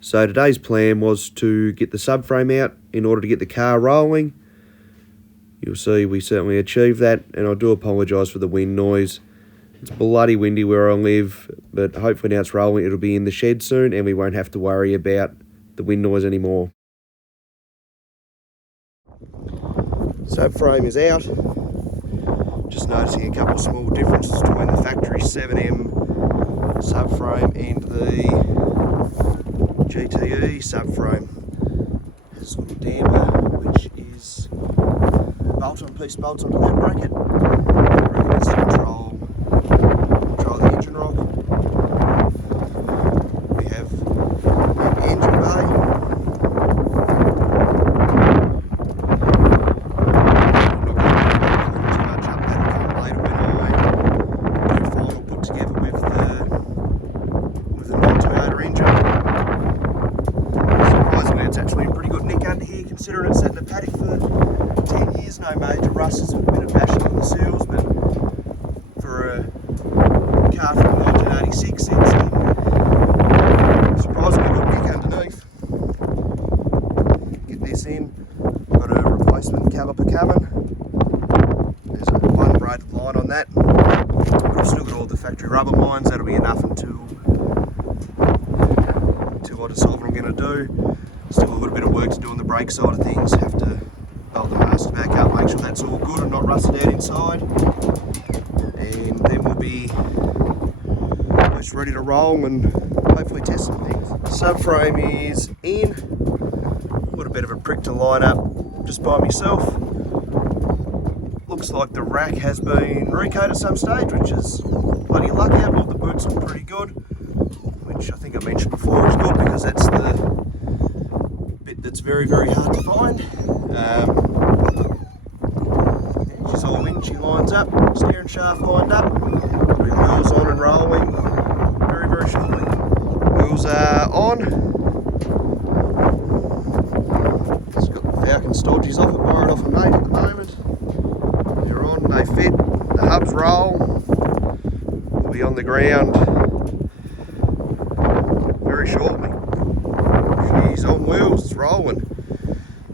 So today's plan was to get the subframe out in order to get the car rolling. You'll see we certainly achieved that, and I do apologise for the wind noise. It's bloody windy where I live, but hopefully now it's rolling, it'll be in the shed soon and we won't have to worry about the wind noise anymore. Subframe is out. Just noticing a couple of small differences between the factory 7M subframe and the GTE subframe. There's a little damper which is bolt-on piece bolts onto that bracket. I reckon it's to control the engine rock. We have the engine bay. I'm not going to put too much up, that'll come later when I do final put together with the non-Toyota engine. Surprisingly, it's actually in pretty good nick under here considering it's sat in a paddock for 10 years. No major rust, there's a bit of bashing on the seals, but for a car from 1986, it's surprisingly good nick underneath. Get this in, got a replacement caliper coming. There's a one braided line on that. I've still got all the factory rubber lines, that'll be enough until I decide what I'm going to do. Still a little bit of work to do on the brake side of things, have to bolt the master back up, make sure that's all good and not rusted out inside. And then we'll be almost ready to roll and hopefully test some things. Subframe is in. What a bit of a prick to line up just by myself. Looks like the rack has been recoated at some stage, which is bloody lucky. I thought the boots are pretty good, which I think I mentioned before is good because that's the bit that's very, very hard to find. She's all in, she lines up, steering shaft lined up, wheels on and rolling very, very shortly. Wheels are on. Just got the Falcon stodgies off it, borrowed off a mate at the moment. They're on, they fit, the hubs roll, we'll be on the ground very shortly. She's on wheels, it's rolling.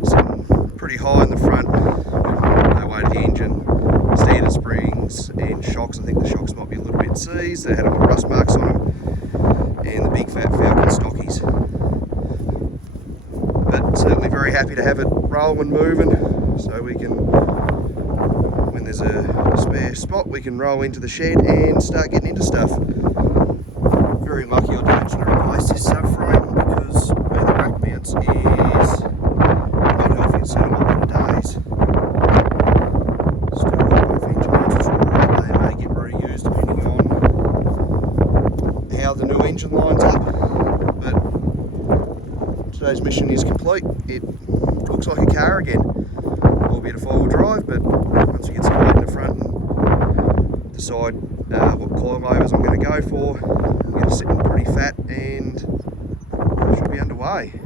Sitting pretty high in the front, no way to the engine, standard springs and shocks. I think the shocks might be a little bit seized, they had little rust marks on them, and the big fat Falcon stockies. But certainly very happy to have it rolling, moving, so we can, when there's a spare spot, we can roll into the shed and start getting into stuff. Very lucky I didn't actually replace this subframe because where the rack mounts is not healthy. It's seen a lot of days. Still got both engine mounts, which are alright. They may get reused depending on how the new engine lines up. But today's mission is complete. It looks like a car again, albeit a four-wheel drive. But once we get some weight in the front and decide what coilovers I'm going to go for, I'm going to sit in pretty fat and should be underway.